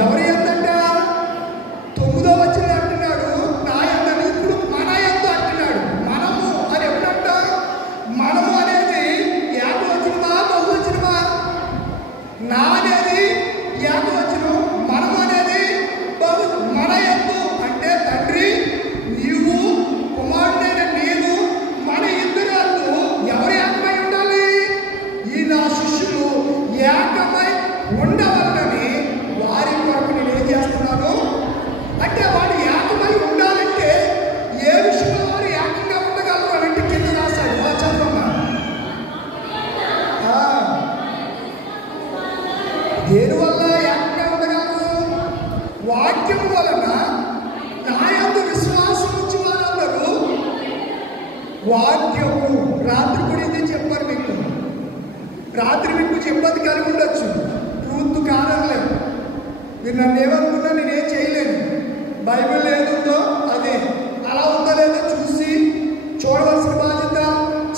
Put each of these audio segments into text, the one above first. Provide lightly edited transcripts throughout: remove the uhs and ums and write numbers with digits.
ఎవరి ఎంతంట 9వ వచనం అంటున్నాడు, నా ఎందని ఇప్పుడు మన ఎందు అంటున్నాడు. మనము అని ఎప్పుడంట? మనము అనేది ఏకవచనమా బహువచనమా? నా అనేది ఏకవచనం, మనము అనేది మన ఎందు అంటే తండ్రి నీవు కుమారుడైన నేను మన ఇద్దరు అందు ఎవరు ఏకమై ఉండాలి? ఈ నా శిష్యులు ఏకమై ఉండవాలని వారి కొరకు నేను ఏం చేస్తున్నాను అంటే వాడు ఏకమై ఉండాలంటే ఏ విషయంలో వారు ఏకంగా ఉండగలరు అని అంటే కింద రాశాడు. చదవమ్మా. దేనివల్ల ఏకంగా ఉండగలరు? వాక్యం వలన నా యందు విశ్వాసం ఉంచి వారందరూ వాక్యము. రాత్రి కూడా ఇదే చెప్పారు మీకు. రాత్రి మీకు చెప్పది కలిగి ఉండొచ్చు, ట్రూత్ కాదనలేదు. మీరు నన్ను ఏమనుకున్నా నేనేం చేయలేను. బైబిల్ ఏదుందో అదే, అలా ఉందో లేదో చూసి చూడవలసిన బాధ్యత,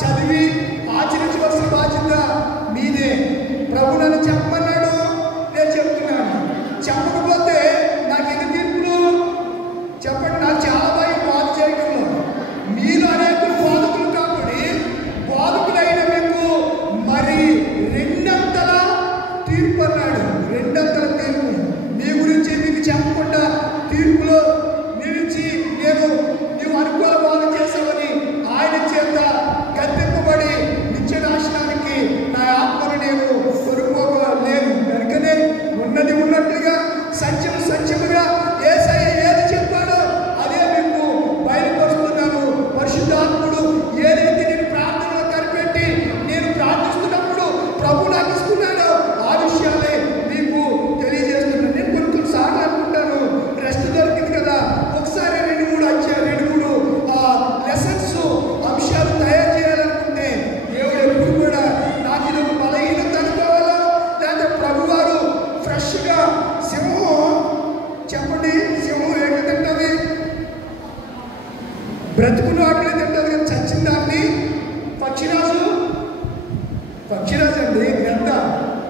చదివి ఆచరించవలసిన బాధ్యత మీదే. ప్రభు నన్ను చెప్పమన్నాడు, నేను చెప్తున్నాను. చెప్పకపోతే నాకు ఎన్ని తీర్పులు చెప్పండి. నాకు చాలా భయం బాధ చేయడంలో. మీరు అనేకులు బోధకులు కాబట్టి బోధకులైన మీకు మరి రెండంతల తీర్పు అన్నాడు. రెండంతల తీర్పు మీ గురించి మీకు చెప్పకుండా తీర్పులో నిలిచి నీవు అనుకో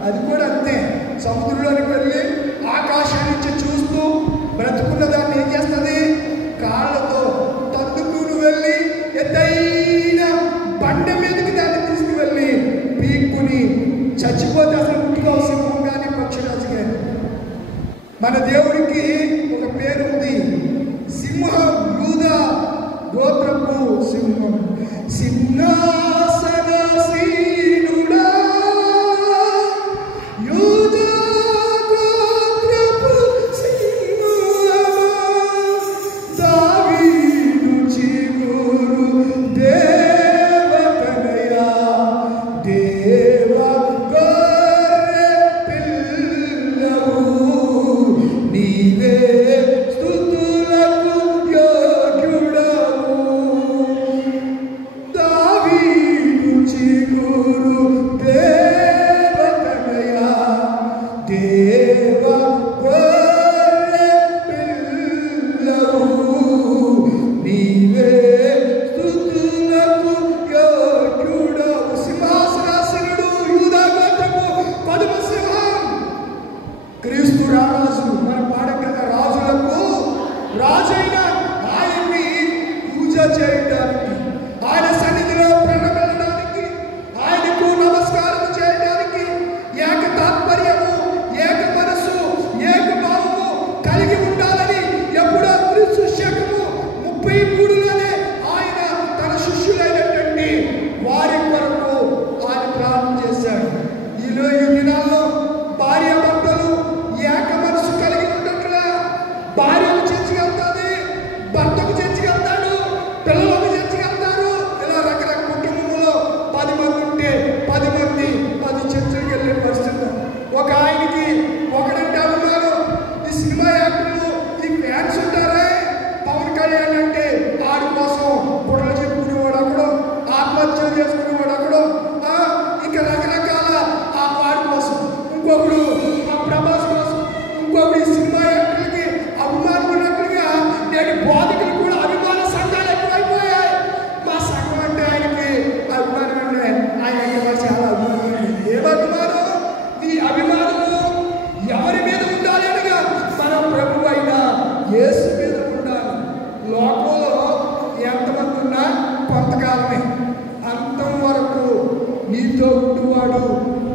అది కూడా అంతే. సముద్రంలోనికి వెళ్ళి ఆకాశం నుంచి చూస్తూ బ్రతుకున్న దాన్ని ఏం చేస్తుంది? కాళ్ళతో తన్నుకుని వెళ్ళి ఎత్తైన బండ మీదకి దాన్ని తీసుకువెళ్ళి పీక్కుని చచ్చిపోతే అసలు పుట్టుకో సింహం కానీ పక్షిరాజు కానీ. మన దేవుడికి ఒక పేరు ఉంది, సింహం, యూదా గోత్రపు సింహం. సింహాసనసీనుడా యూదా గోత్రపు సింహమా, దావీదు చిగురు దేవతనయా, దేవ గొర్రె పిల్లవు, నీవే స్తుతులకు యోగ్యుడవు. దావీదు చిగురు దేవతనయా, దేవ గొర్రె పిల్లవు, నీవే స్తుతులకు యోగ్యుడవు. సింహాసనాసనుడు యూదా గోత్రపు కొదమ సింహం. క్రీస్తు రారాజు, మన పాడకన్న రాజులకు రాజైన ఆయన్ని పూజ చేయడానికి, ఆయన సన్నిధిలో ప్రణమిల్లడానికి, ఆయనకు నమస్కారం చేయడానికి ఏక తాత్పర్యము, ఏక మనస్సు, ఏక భావము కలిగి ఉండాలని ఎప్పుడో క్రీస్తు శకము 33లోనే ఆయన తన శిష్యులైనటువంటి వారి కొరకు ఆయన ప్రార్థన చేశాడు. ఈ దినాల్లో భార్య భర్తలు ఏక మనసు కలిగి ఉన్నట్లుగా భార్యకు చర్చికి వెళ్తుంది, భర్తకు చర్చికి వెళ్తాడు, పిల్లలకు చర్చికి వెళ్తారు. ఇలా రకరకాల కుటుంబంలో 10 మంది ఉంటే 10 మంది 10 చర్చలకు వెళ్ళే పరిస్థితి. ఒక ఆయనకి ఒకడంటే అభిమానం. ఈ సినిమా యాక్టర్లు, ఈ ఫ్యాన్స్ ఉంటారే, పవన్ కళ్యాణ్ అంటే ఆడి కోసం బుర్రలు చెప్పుకునేవాడు అక్కడు, ఆత్మహత్యలు చేసుకునేవాడు అక్కడు, ఇంకా రకరకాల ఆ వాడి కోసం, ఇంకొకడు ఆ ప్రభాస్ కోసం, ఇంకొకడు ఈ సినిమా యాక్టర్లకి అభిమానం ఉన్నట్లుగా నేటి బోధకులు కూడా అభిమాన సంఘాలు ఎక్కువైపోయాయి. మా సంఘం అంటే ఆయనకి అభిమానం ఉండే, ఆయన అంటే చాలా అభిమానం. ఏం అభిమానం? ఈ అభిమానము ఎవరి మీద ఉండాలి అనగా మన ప్రభు అయిన యేసు మీద ఉండాలి. లోకంలో ఎంతమంది ఉన్నా కొంతకాలమే, అంతం వరకు నీతో ఉండువాడు,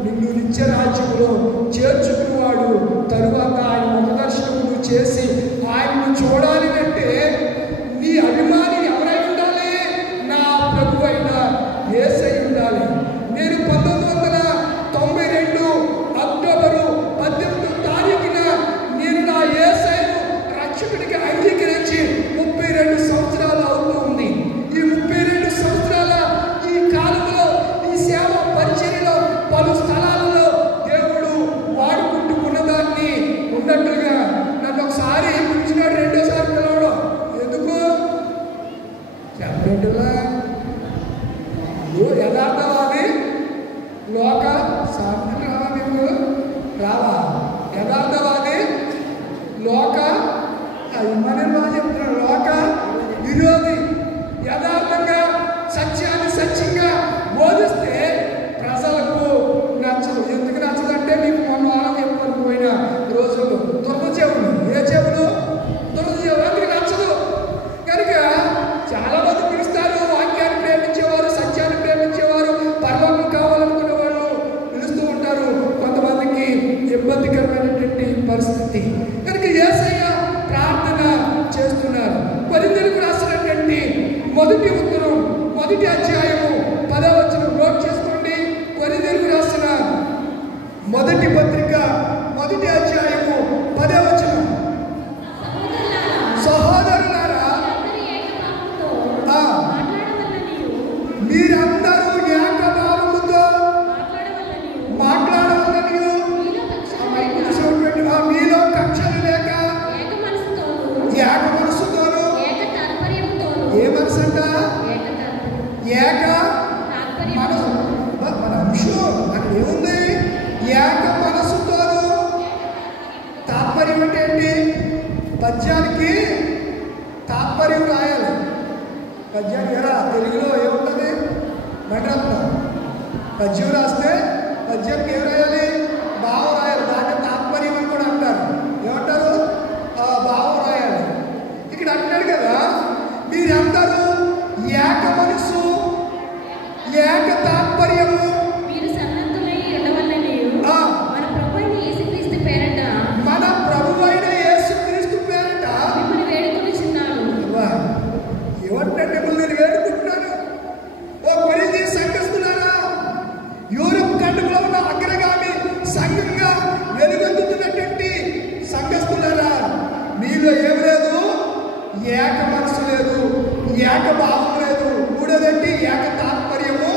నిన్ను నిత్య రాజ్యంలో చేర్చుకునేవాడు. తరువాత ఆయన ముఖదర్శనము చేసి ఆయన్ను చూడాలి అంటే నీ అభిమాని ఎవరై ఉండాలి? నా ప్రభు అయిన యేసై ఉండాలి. నేను 1992 అక్టోబరు 18వ తారీఖున నేను నా యేసయ్యను రక్షకుడికి అంగీకరించి 32 సంవత్సరాలు అవుతూ ఉంది. ఈ 32 సంవత్సరాల ఈ కాలంలో ఈ సేవ పరిచర్యలో పలు స్థలాలలో దేవుడు వాడుకుంటూ ఉన్నదాన్ని ఉన్నట్లుగా నన్ను ఒకసారి పిలిచినాడు, రెండోసారి పిలవడం ఎందుకు చెప్పేట్టులా యథార్థవాది లోక సాధన రావా? మీకు రావా? యథార్థవాది లోక మన బాగా చెప్తున్నాడు, లోక విరోధి. యథార్థంగా సత్యాన్ని సత్యంగా బోధిస్తే ప్రజలకు నచ్చదు. ఎందుకు నచ్చదంటే మీకు మొన్న వారం చెప్పాను పోయిన రోజుల్లో దుర్ద చెవులు, ఏ చెవులు? దుర్ద చెవులు. అందుకు నచ్చదు కనుక చాలా మంది పిలుస్తారు, వాక్యాన్ని ప్రేమించేవారు, సత్యాన్ని ప్రేమించేవారు, పరలోకం కావాలనుకునే వాళ్ళు పిలుస్తూ ఉంటారు. కొంతమందికి ఇబ్బందికరమైనటువంటి పరిస్థితి కనుక యేసయ్య ప్రార్థన చేస్తున్నారు. కొరింథీయులకు రాసినటువంటి మొదటి ఉత్తరం 1వ అధ్యాయము 10వ వచనం నోట్ చేసుకోండి. కొరింథీయులకు రాసిన మొదటి పత్రిక 1వ అధ్యాయము 10వ వచనం. సహోదరులారా, మీరందరూ ఏకభావముతో మాట్లాడవలనని, మీలో కక్షలు లేక ఏక మనసుతోను. ఏ మనసు అంట? ఏక మనసు. మన అంశం అక్కడ ఏముంది? ఏక మనసుతోను. తాత్పర్యం అంటే ఏంటి? పద్యానికి తాత్పర్యం రాయాలి. పద్యానికి ఎలా తెలుగులో ఏముంటుంది? నటరత్నం. పద్యం రాస్తే పద్యానికి ఏం రాయాలి? భావం రాయాలి. దాన్ని తాత్పర్యం అని కూడా అంటారు. ఏమంటారు? భావం రాయాలి. ఇక్కడ అంటాడు కదా, మీరందరూ ఏక మనసు ఏక తాత్పర్యము మీరు సన్నద్ధులై ఉండవలెను. మన ప్రభువైన యేసుక్రీస్తు పేరట మిమ్మల్ని వేడుకొనుచున్నాను. ఏమంటే మిమ్మల్ని వేడుకుంటున్నాను. ఓ కొరింథీ సంఘస్థులారా, యూరప్ ఖండంలో ఉన్న అగ్రగామి సంఘంగా వెలుగొందుతున్నటువంటి సంఘస్థులారా, మీలో ఏమి లేదు? ఏక మనసు లేదు, ఏక భావం లేదు, మూడోదంటే ఏక తాత్పర్యము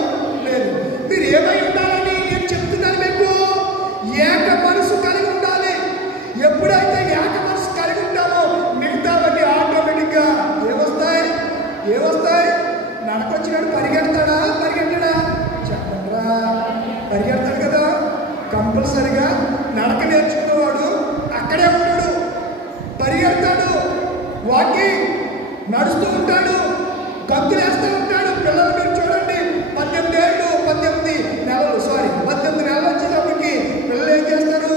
లేదు. మీరు ఏమై ఉండాలని నేను చెప్తున్నాను మీకు. ఏక మనసు కలిగి ఉండాలి. ఎప్పుడైతే ఏక మనసు కలిగి ఉంటామో మిగతావన్నీ ఆటోమేటిక్గా ఏమొస్తాయి? నడకొచ్చినాడు పరిగెడతాడా? చెప్పండిరా, పరిగెడతాడు కదా. కంపల్సరిగా నడక నేర్చుకున్నవాడు అక్కడే ఉంటాడు, పరిగెడతాడు, వాకింగ్ నడుస్తూ ఉంటాడు, గంతులు వేస్తూ ఉంటాడు. పిల్లలు మీరు చూడండి, 18 నెలలు వచ్చేటప్పటికి పిల్లలు ఏం చేస్తారు?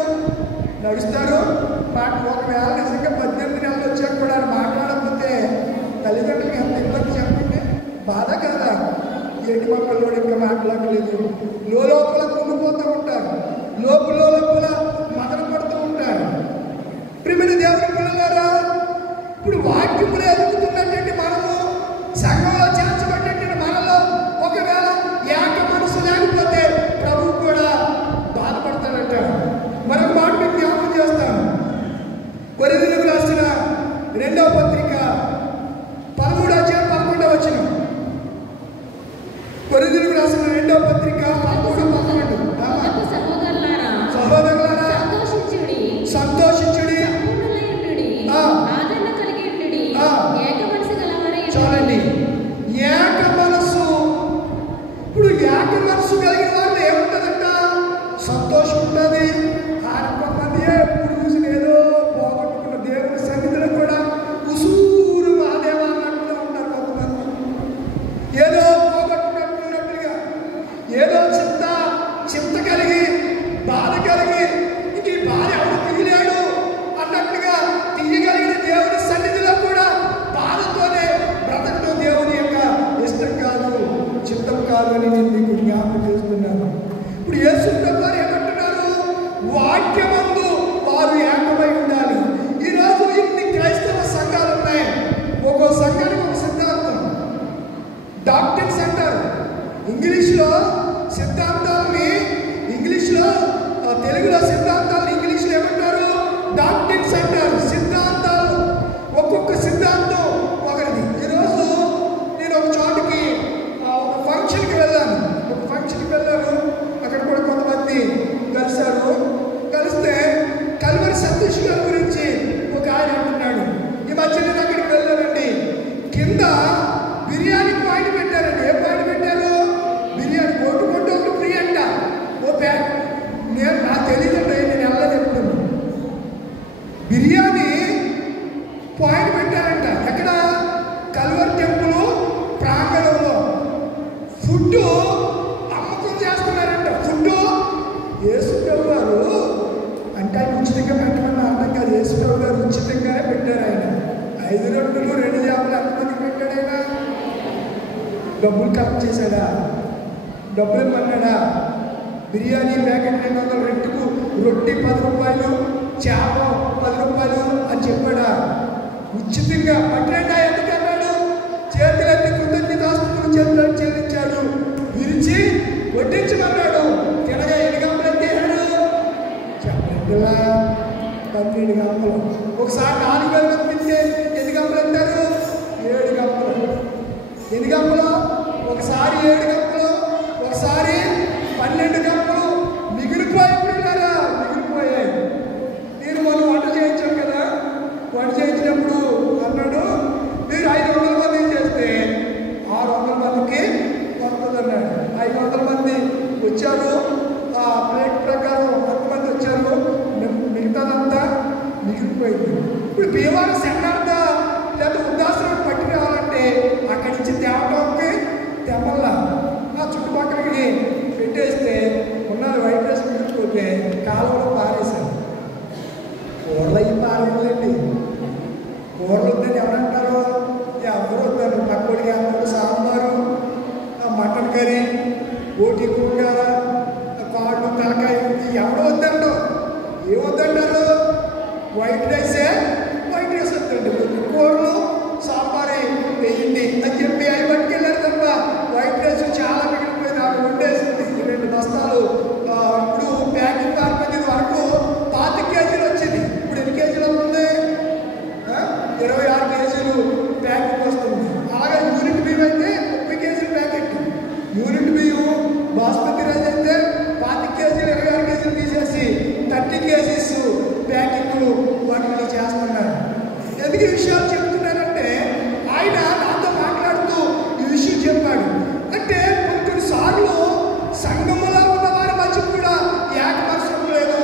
నడుస్తారు. ఒకవేళ నిజంగా 18 నెలలు వచ్చాక కూడా మాట్లాడకపోతే తల్లిదండ్రులకి ఎంత ఇబ్బంది చెప్పండి. బాధ కదా. ఏంటి మా పిల్లలు ఇంకా మాట్లాడలేదు, లోపల కుంగిపోతూ ఉంటారు, లోపల మదన పడుతూ ఉంటారు. ప్రియమైన దేవుని పిల్లలారా, ఇప్పుడు వాక్యములు ఎదుగుతున్నటువంటి మనము, సంఘంలో చేర్చబడినటువంటి మనలో ఒకవేళ ఏక మనసు లేకపోతే ప్రభువు కూడా బాధపడతాడంట. మరొక మాట మీకు జ్ఞాపకం చేస్తాను. కొరింథీయులకు రాసిన 2వ పత్రిక 13వ అధ్యాయం 11వ వచనం. కొరింథీయులకు రాసిన 2వ పత్రిక 11:11. సహోదరులారా, సంతోషించుడి, చూడండి, ఏక మనసు. ఇప్పుడు ఏక మనసు కలిగిన వాళ్ళు ఏముంటుందంట? సంతోషం ఉంటుంది. కొంతమంది ఎప్పుడు చూసిన ఏదో పోగొట్టుకున్న దేవుని సన్నిధిలో కూడా ఉసూరు మాదేవా అన్నట్టుగా ఉంటారు. కొంతమంది ఏదో పోగొట్టుకున్నట్టుగా, ఏదో చింత కలిగి, బాధ కలిగి, ఇంక ఈ బాధ ఎవరు తీయలేడు అన్నట్టుగా తీయగలిగిన దేవుని సన్నిధిలో కూడా బాధతోనే బ్రతకడం దేవుని యొక్క ఇష్టం కాదు, చిత్తం కాదు అని నేను మీకు జ్ఞాపకం చేస్తున్నాను. ఇప్పుడు యేసు ప్రభువు ఏమంటున్నారు? వాక్యమందు వారు ఏకమై ఉండాలి. ఈరోజు ఇన్ని క్రైస్తవ సంఘాలు ఉన్నాయి. ఒక్కో సంఘానికి ఒక సిద్ధాంతం, డాక్టర్స్ అంటారు. ఇంగ్లీష్లో సిద్ధాంతాలని, తెలుగులో సిద్ధాంతాలను ఇంగ్లీష్లో ఏమంటారు? డాక్టర్స్ అంటారు. సిద్ధాంతాలు, ఒక్కొక్క సిద్ధాంతం ఒకరిది. ఈరోజు నేను ఒక చోటుకి ఒక ఫంక్షన్కి వెళ్ళాను. అక్కడ కూడా కొంతమంది కలిస్తే కల్వరి సతీష్ గారి గురించి ఒక ఆయన అంటున్నాడు. ఈ మధ్య నేను అక్కడికి వెళ్ళానండి. కింద బిర్యానీ పాయింట్ పెట్టారండి. ఏ పాయింట్ పెట్టారు? బిర్యానీ ఒకటి ఫ్రీ అంట. నాకు తెలియదండి, నేను వెళ్ళలేదు ఎప్పుడు. బిర్యానీ పాయింట్ పెట్టారంట. ఎక్కడ? కల్వరి టెంపుల్ ప్రాంగణంలో ఫుడ్ అమ్మకం చేస్తున్నారంట. ఫుడ్ యేసుప్రభు గారు అంటే ఆయన ఉచితంగా పెట్టమని అర్థం కాదు. యేసుప్రభు గారు ఉచితంగానే పెట్టారు. ఆయన 5 రొట్టెలు 2 చేపలు ఎంతమందికి పెట్టాడు? ఆయన డబ్బులు కలెక్ట్ చేశాడా? డబ్బులు ఇమ్మన్నాడా? బిర్యానీ ప్యాకెట్ 200 రెంట్కు, రొట్టె 10 రూపాయలు, చేప 10 రూపాయలు అని చెప్పాడా? ఉచితంగా పట్టండి. ఎందుకన్నాడు? చేతులెత్తి కృతజ్ఞతాస్తుతులు చేతులను చెల్లించాడు, విరిచి వడ్డించమన్నాడు. తినగా 7 గంపలు ఎత్తేసాడు. చెప్పండిలా, 12 గంపలు. ఒకసారి 4,000 మంది తింటే ఎన్ని గంపలు ఎత్తారు? 7 గంపలు. ఎన్ని గంపలు? ఒకసారి 7 గంపలు, ఒకసారి 12 గంపలు. మిగిలిపోయాయి. నేను మనం వంట చేయించాం కదా, వంట చేయించినప్పుడు అన్నాడు, మీరు 500 మంది చేస్తే 600 మందికి వస్తుంది అన్నాడు. 500 మంది వచ్చారు. ఆ ప్లేట్ ప్రకారం కొంతమంది వచ్చారు, మిగతాదంతా మిగిలిపోయింది. ఇప్పుడు భీమవరం సెన్నార్దా లేదా ఉద్దాసనం పట్టి రావాలంటే అక్కడి నుంచి తేవడానికి తెమ్మల్లా ఆ చుట్టుపక్కలకి పెట్టేస్తే ఉన్నది వైట్ రైస్ మిగిలిపోతే కాలంలో నాలుగండి కూరలు వద్దని ఎవరంటారు? ఎవరు వద్దారు? పక్కడికి అందరూ సాంబారు, మటన్ కర్రీ, బోటి కూరగాయల, కాళ్ళు, తలకాయ ఎవరు వద్దంటారు? ఏమొద్దంటారు? వైట్ రైసే, వైట్ రైస్ వద్దండి, కూరలు సాంబార్ వేయండి అని చెప్పి అవి పట్టుకెళ్ళారు తప్ప వైట్ రైస్ చాలా మిగిలిపోయింది. ఆవిడ వండేసింది 2 బస్తాలు. ఇప్పుడు ప్యాకింగ్ మార్కెట్ వరకు 25 కేజీలు వచ్చింది. ఇప్పుడు ఎన్ని కేజీలు అవుతుంది? 26 కేజీలు ప్యాకింగ్ వస్తుంది. అలాగే యూనిట్ బియ్యం అయితే 30 కేజీలు ప్యాకెట్. యూనిట్ బియ్యం బాస్మతి రైస్ అయితే 25 కేజీలు 26 కేజీలు తీసేసి 30 కేజీస్ ప్యాకింగ్ వాటిని చేస్తున్నారు. ఎందుకు ఈ విషయాలు చెప్తున్నానంటే ఆయన నాతో మాట్లాడుతూ ఈ విషయం చెప్పాడు. అంటే కొన్ని సార్లు సంఘములో ఉన్న వారి మధ్య కూడా ఏకపరచం లేదు,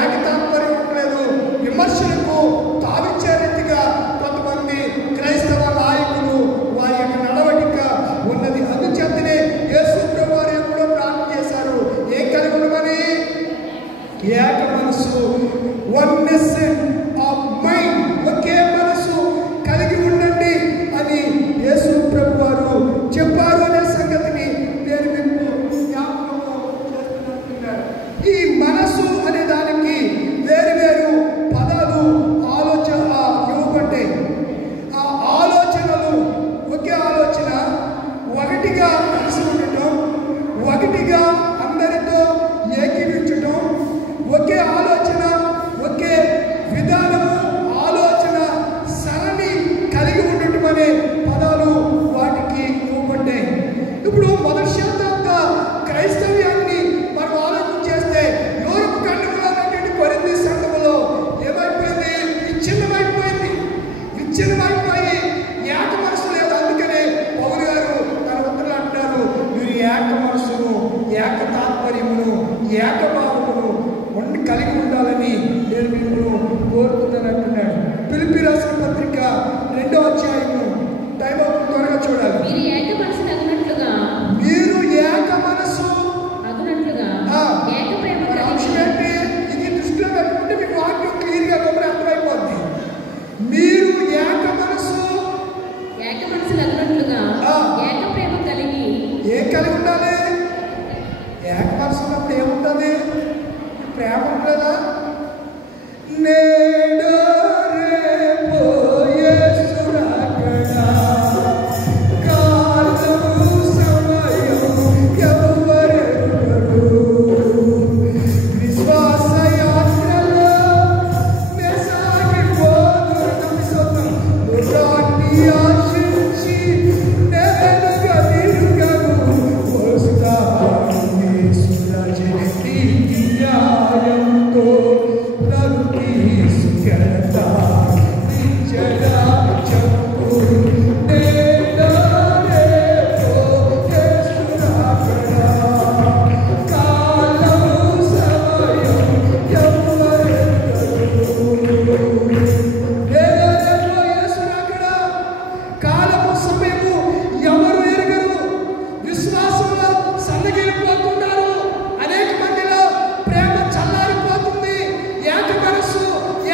ఏకతాత్పర్యం లేదు, విమర్శలకు తావిచ్చే రీతిగా కొంతమంది క్రైస్తవ నాయకులు వారి యొక్క నడవడిక ఉన్నది. అందుచేతనే యేసు ప్రభువు వారు ఎప్పుడో ప్రార్థన చేశారు, ఏం కలిగి ఉండమని? ఏక మనసు, వన్నెస్ ఆఫ్ మైండ్, ఒకే మనసు కలిగి ఉండండి అని యేసు ప్రభు వారు చెప్పారు అనే సంగతిని నేను మీకు జ్ఞాపకం చేస్తున్నట్టున్నాను. ఈ మనసు అనే దానికి వేరు వేరు పదాలు ఆలోచన ఇవ్వబడ్డాయి. ఆ ఆలోచనలు ఒకే ఆలోచన, ఒకటిగా కలిసి ఉండటం, ఒకటిగా అందరితో ఏకీవించటం, ఒకే ఆలోచన, ఒకే విధానము, ఆలోచన సరళి కలిగి ఉండటం అనే పదాలు వాటికి ఇవ్వబడ్డాయి. ఇప్పుడు మొదటి శతాబ్ద క్రైస్తవ్యాన్ని మనం ఆలోచన చేస్తే యూరప్ ఖండంలో ఉన్నటువంటి కొరింథీ సంఘములో ఏమైపోయింది? విచ్ఛిన్నమైపోయి ఏక మనసు లేదు. అందుకనే పౌలు గారు తన ఉత్తరాలు అంటారు, మీరు ఏక మనసును, ఏక తాత్పర్యమును, ఏకభావమును కలిగి ఉండాలని నేను మిమ్మల్ని కోరుతున్నాను అంటున్నాడు. ఫిలిప్పీ రాసిన పత్రిక 2వ అధ్యాయము టైం అవుతుంది, త్వరగా చూడాలి. మీరు ఏక మనసు అగునట్లుగా ఏక ప్రేమ అంశం ఏంటి? ఇది దృష్టిలో పెట్టుకుంటే మీకు వాక్యం క్లియర్గా అర్థమైపోద్ది. మీరు ఏక మనసులు అగునట్లుగా ఏక ప్రేమ కలిగి ఉండాలి. ఏక మనసు అప్పుడు ఏముంటుంది? ప్రేమ ఉంటుందా? నేడు రేపు యేసు రాకడా, కాలము సమయం ఎవరెరుగరు. విశ్వాస యాత్రలో మెసాగిపోతురాన్ని ఆశించి నేను గదిరుగను వస్తాను యేసురాజుని న్యాయంతో నన్ను తీసుకెళతా నిజగా చెప్పు. నేడు రేపు యేసు రాకడా, కాలము సమయం ఎవరు ఎరుగరు. విశ్వాసంలో సన్నగిలిపోతున్నారు. అనేక మందిలో ప్రేమ చల్లారిపోతుంది. ఏక మనసు,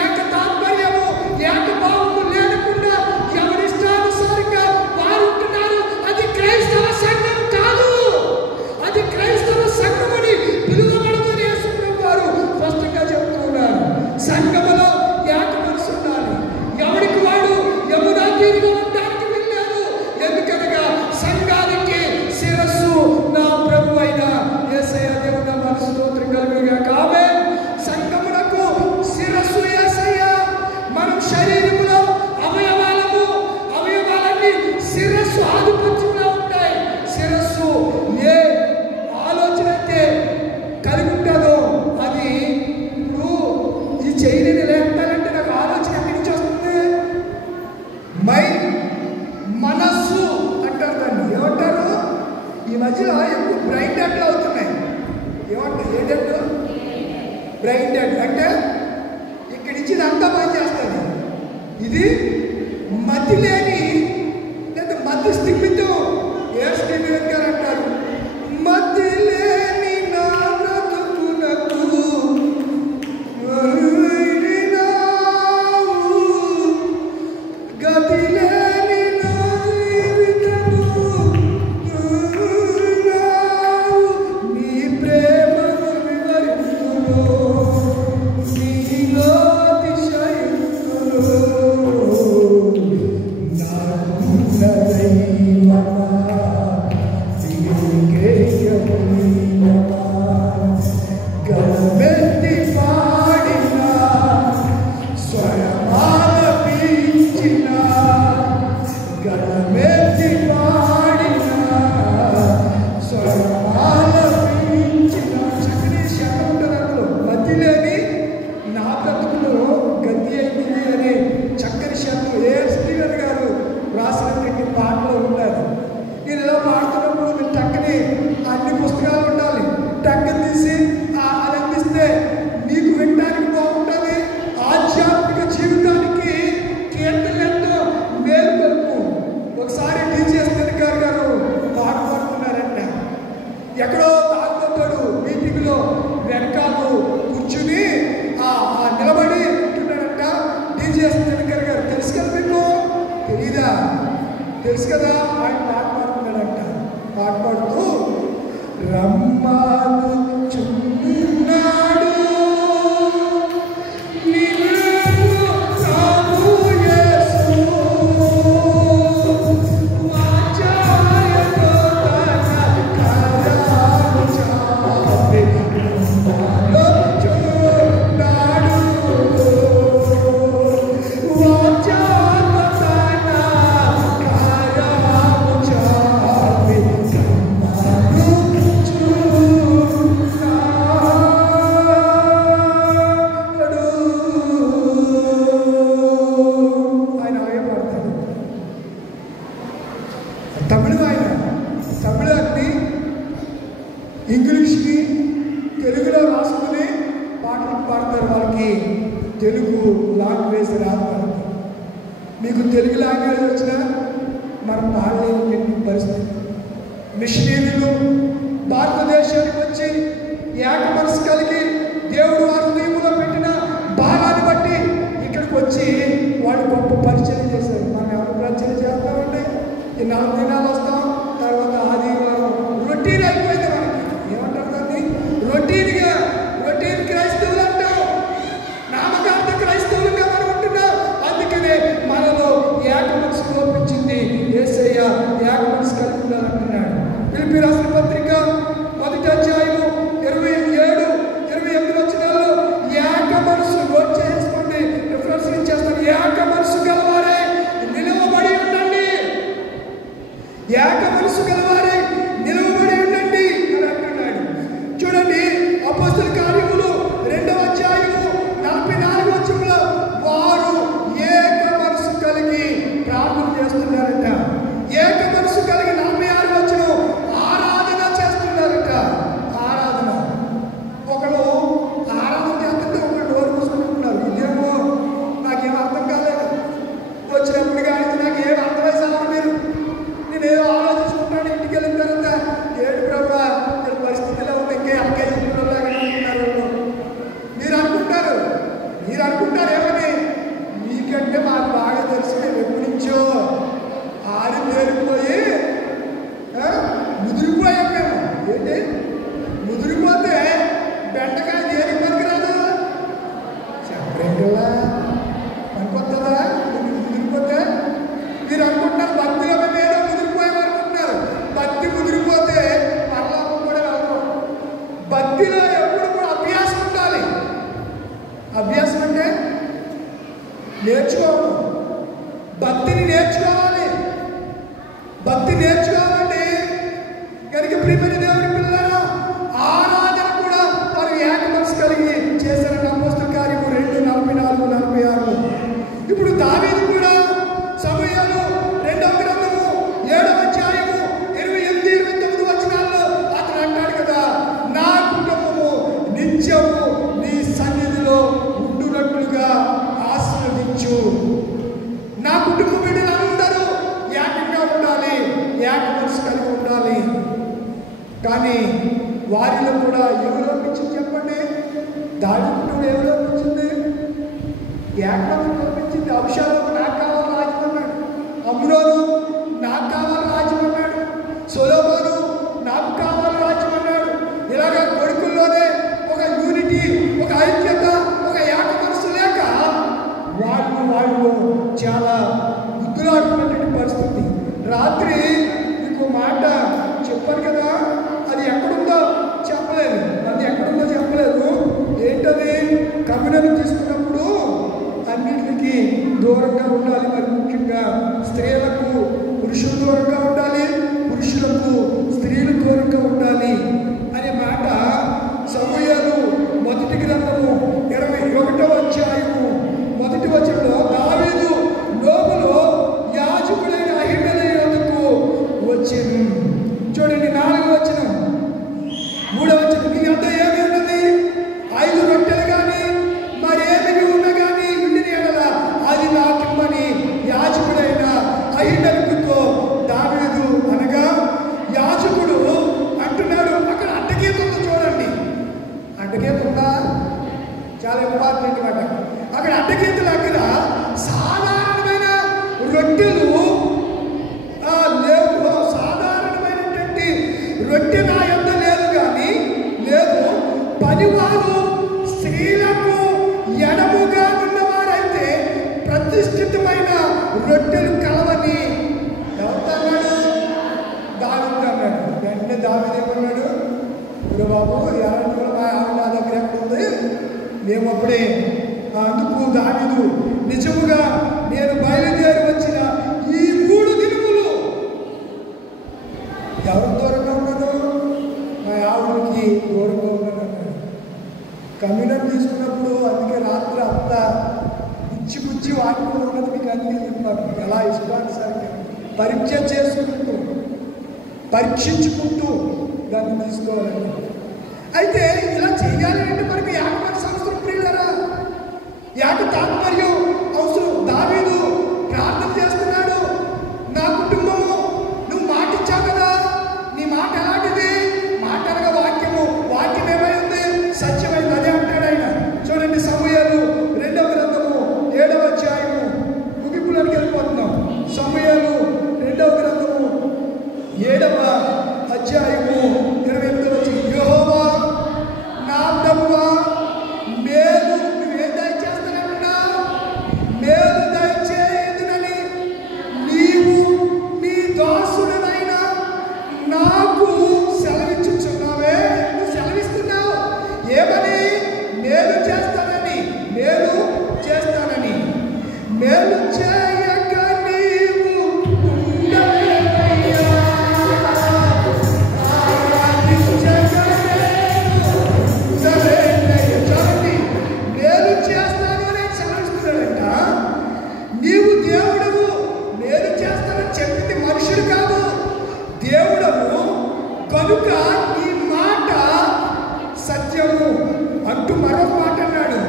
ఏక తాత్పర్యము, ఏక భావము లేకుండా ఎవరిష్టానుసారంగా వారు ఉంటున్నారు. అది క్రైస్తవ సంఘం కాదు. అది క్రైస్తవ సంఘమని పిలువబడుతున్న యేసు ప్రభువు వారు స్పష్టంగా చెబుతున్నారు. సంఘములో ఏక మనసు ఉండాలి. ఎవరికి వాడు యమునా తీరుగా ఉండడానికి వెళ్ళారు. ఎందుకనగా సంఘానికి శిరస్సు నా ప్రభు అయిన యేసయ్య. దేవుని మనసు స్తోత్రం కలుగుగాక. ఆమేన్. సంఘమునకు శిరస్సు యేసయ్య. మనం శరీరములో అవయవాలన్నీ శిరస్సు ఆధిపత్యంలో ఉంటాయి. శిరస్సు ఏ ఆలోచన అయితే కలిగి ఉంటుందో అది ఇప్పుడు ఈ చైర్యని లేపాలంటే నాకు ఆలోచన ఎక్కడి నుంచి వస్తుంది? మనస్సు అంటారు దాన్ని. ఏమంటారు? ఈ మధ్యలో ఎక్కువ బ్రెయిన్ డెడ్ అవుతున్నాయి. ఏమంటారు? ఏ డెడ్? బ్రెయిన్ డెడ్ అంటే ఇక్కడి నుంచి అంతా పని చేస్తుంది. ఇది మతి లేని లేదా మతి స్థిమితం. ఏ స్థిమితం గారు అంటారు, మతి లేని నా బ్రతుకునకు కదా, ఆయన పాట పాడుతున్నాడంట. పాట పాడుతూ రమ్మాను చున్నాడు ఇంగ్లీష్కి తెలుగులో రాసుకుని పాటలు పాడతారు. వాళ్ళకి తెలుగు లాంగ్వేజ్ రాదు. మీకు తెలుగు లాంగ్వేజ్ వచ్చినా మనం పాడలేని పరిస్థితి. మిషనరీలు భారతదేశానికి వచ్చి ఏక మనసు కలిగి దేవుడు వారి హృదయంలో పెట్టిన భావాన్ని బట్టి ఇక్కడికి వచ్చి వాళ్ళు గొప్ప పరిచయం చేశారు. మనం ఎవరు పరిచయం చేస్తామంటే ఈ 4 దినాలు వస్తాం, తర్వాత ఆదివారం రొటీన్ అయిపోయింది. మనకి ఏమంటారు దాన్ని? రొటీన్ క్రైస్తవులు అంటాం. నామకార్థ క్రైస్తవులుగా మనం ఉంటున్నాం. అందుకనే మనలో ఏక మనసు లోపించింది. యేసయ్య ఏక మనసు కలిగి ఉండాలంటున్నాడు. ఫిలిప్పీ రాసిన పత్రిక 1వ అధ్యాయము 27-28 వచనాల్లో ఏక మనసు నోట్ చేసుకోండి, రిఫరెన్స్ ఇచ్చేస్తాను. ఏక మనసు గలవారే నిలువబడి ఉండండి, ఏక మనసు గలవారే నిలువబడి ఉండండి అని అంటున్నాడు. చూడండి, అపోస్తల కార్యములు 2వ అధ్యాయము 44 వచనంలో వారు ఏక మనసు కలిగి ప్రార్థన చేస్తున్నారట. ఏక మనసు కలిగి 46 వచనం ఆరాధన చేస్తున్నారట. ఆరాధన. ఒకడు ఆరాధన చేస్తుంటే ఒకడు డోర్ మూసుకుంటున్నారు. ఇదేమో నాకేం అర్థం కాలేదు. వచ్చినప్పుడు కానీ నాకు ఏం అర్థమైనా మీరు నేనేదో ఆలోచించుకుంటాను. ఇంటికి వెళ్ళిన తర్వాత ఏడు ప్రభా పరిస్థితిలో ఉన్న ఇంకే అక్కయ్య మీరు అనుకుంటారు ఏమని? మీకంటే మాకు బాగా తెలుసు. మేము ఎప్పటి నుంచో ఆరి పేరుకుపోయి ముదిరిపోయాం మేము. ఏంటి ముదిరిపోతే బెండకాయ దేనికి పనికిరాదు? చెప్పరేంటిలా పనికొస్తుందా? ముదిరిపోతే మీరు అనుకుంటున్నారు భక్తిలో మీద ముదిరిపోయామనుకుంటున్నారు. భక్తి ముదిరిపోతే పరలోకం కూడా వెళ్ళరు. భక్తిలో ఎప్పుడు కూడా అభ్యాసం ఉండాలి. అభ్యాసం అంటే నేర్చుకోవాలి. భక్తిని నేర్చుకోవాలి. భక్తి నేర్చుకోవాలండి. కనుక ప్రియమైన దేవుని పిల్లలారా, ఆరాధన కూడా వారు ఏక మనసు కలిగి చేశారని అపోస్తల కార్యము 2:44-46. ఇప్పుడు దావీదు కూడా సమూయేలు 2వ గ్రంథము 7వ అధ్యాయము 28-29 వచనాల్లో అతను అంటాడు కదా, నా కుటుంబము నిత్యము నీ సన్నిధిలో ఉండునట్లుగా ఆశీర్వదించు. నా కుటుంబ బిడ్డలందరూ ఏకంగా ఉండాలి, ఏక మనసు కలిగి ఉండాలి. కానీ వారిలో కూడా ఎవరు లోపించింది చెప్పండి? దావీదు కుటుంబం ఎవరు లోపించింది? ఏకమతం లోపించింది. అభిషేకం నాకు కావాలి రాజ్యం అన్నాడు. అమ్నోను నాకు కావాలి రాజ్యం అన్నాడు. సొలొమోను నాకు కావాలి రాజ్యం అన్నాడు. ఇలాగా కొడుకుల్లోనే ఒక యూనిటీ, ఒక ఐక్యత, ఒక ఏక మనసు లేక వాళ్ళు చాలా గుద్దులాడుతున్నటువంటి పరిస్థితి. రాత్రి మీకు మాట చెప్పాను కదా, అది ఎక్కడుందో చెప్పలేదు. అది ఎక్కడుందో చెప్పలేదు. ఏంటది? కమ్యూనల్ తీసుకున్నప్పుడు అన్నింటికి దూరంగా ఉండాలి. మరి ముఖ్యంగా స్త్రీలకు పురుషులు దూరంగా ఉండాలి, పురుషులకు స్త్రీలు దూరంగా ఉండాలి అనే మాట సమూయేలు 1వ గ్రంథము 21వ అధ్యాయము 1వ వచనంలో దావీదు లోపల యాజకుడైన అహీమెలెకు యొద్దకు వచ్చెను. చూడండి 4వ వచనం 3వ వచనం, మీ వద్ద ఏమి ఉన్నది? 5 రొట్టెలు కానీ మరేమి ఉన్నా కానీ ఉండిన ఎడల అది నాకిమ్మని యాజకుడైన అహీమెలెకుతో దావీదు అనగా, యాజకుడు అంటున్నాడు. అక్కడ అడ్డగీత ఉందో చూడండి. అడ్డగీత ఉందా? చాలా ఇంపార్టెంట్ మాట. అక్కడ అడ్డగీతలు అక్కడ సాధారణమైన రొట్టెలు పనివారు స్త్రీలకు ఎడముగా ఉన్నవారైతే ప్రతిష్ఠితమైన రొట్టెలు కలవని ఎవరితో అన్నాడు? దావీదుతో అన్నాడు. వెంటనే దావీదు ఏమన్నాడు? బాబు ఎవరు మా ఆవిడ నా దగ్గర ఎక్కడ ఉంది, మేము అప్పుడే అందుకు దావీదు నిజముగా నేను బయలుదేరి వచ్చిన ఈ 3 దినములు ఎవరు దూరంగా ఉన్నాను? మా ఆవిడకి దూరంగా ఉన్నాను అన్నాడు. కమ్యూనిటీ తీసుకున్నప్పుడు అందుకే రాత్రి అంతా పుచ్చి వాటిలో ఉన్నది మీకు అన్నీ చెప్తున్నారు. ఎలా ఇష్టానుసారంగా పరీక్షించుకుంటూ దాన్ని తీసుకోవాలండి. అయితే ఇలా చేయాలంటే మనకి యాకపడి సంవత్సరం ప్రియులరా, యాక తాత్పర్యం అవసరం. దావీదు ప్రార్థన చేస్తున్నాడు, నా కుటుంబము నువ్వు మాట ఇచ్చావు కదా, నీ మాట ఎలాంటిది? మాట అనగా వాక్యం ఏమైంది? సత్యమైంది. అదే అంటాడు ఆయన. చూడండి, సమూయేలు 2వ గ్రంథము 7వ అధ్యాయము ముగింపులోకి వెళ్ళిపోతున్నాం. సమూయేలు 2వ గ్రంథము 7వ అధ్యాయము 28వ వచనం. యెహోవా నా ప్రభువా, మేలు నువ్వేం దయచేస్తానంటున్నా? మేలు దయచేయదునని నీవు నీ దాసుడనైన నాకు సెలవిచ్చుచున్నావే. నువ్వు సెలవిస్తున్నావు ఏమని? మేలు చేస్తానని. మేలు చేయక నీవు ఉండలేవయ్యా. మేలు చేస్తాను అని సెలవిస్తున్నాడంట. నీవు దేవుడవు, మేలు చేస్తానని చెప్పింది మనుషుడు కాదు, దేవుడవు కనుక ఈ మాట సత్యము అంటూ మరొక మాట అన్నాడు.